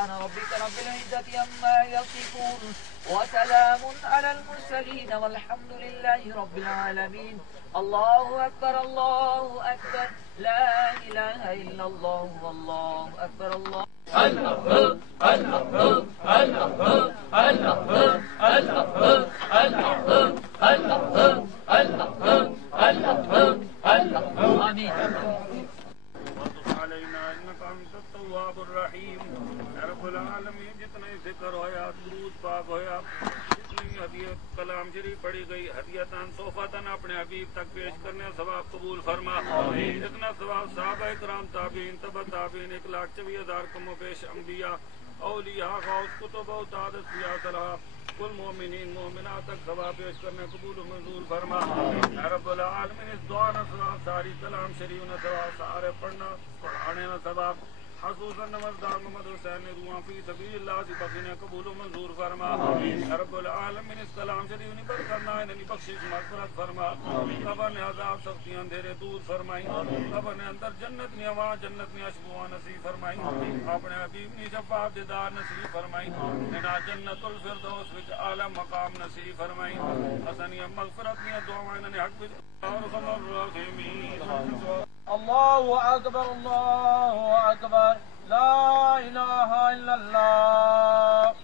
سبحان ربك رب العزة عما يصفون وسلام على المرسلين والحمد لله رب العالمين. الله أكبر الله أكبر لا إله إلا الله والله أكبر الله آمين. علينا إنك أنت التواب الرحيم. رب العالمین جتنے ذکر ہویا درود پاک ہویا جتنی ہدیت کلام شریف پڑھی گئی ہدیتاً صوفاتاً اپنے حبیب تک پیش کرنے ثواب قبول فرما. اتنا ثواب صحابہ کرام تابعین تبع تابعین 1,24,000 کم و بیش انبیاء اولیاء غوث کتب و تعداد اسفیاء صلاح کل مومنین مومنات تک ثواب پیش کرنے قبول و منظور فرما. رب العالمین اس دعا نہ ثواب ساری کلام شریف نہ ثواب سارے پڑھنا پڑھانے نہ ثواب خصوصاً نمازدار محمد حسین روحاں فی سبیل اللہ سے بخشنے قبول و منظور فرما. رب العالمین اس کلام شریف نے برکت نہ انہیں بخشش مغفرت فرما. قبر نے عذاب سختی اندھیرے دور فرمائی. قبر نے اندر جنت میں وہاں جنت میں اشبوہ نصیب فرمائی. اپنے حبیب نے شفاعت دیدار نصیب فرمائی. ننا جنت الفردوس وچ اعلی مقام نصیب فرمائی. حسنیہ مغفرت نے دعائیں انہیں حق وچ ارحم الراحمین. الله أكبر الله أكبر لا إله إلا الله.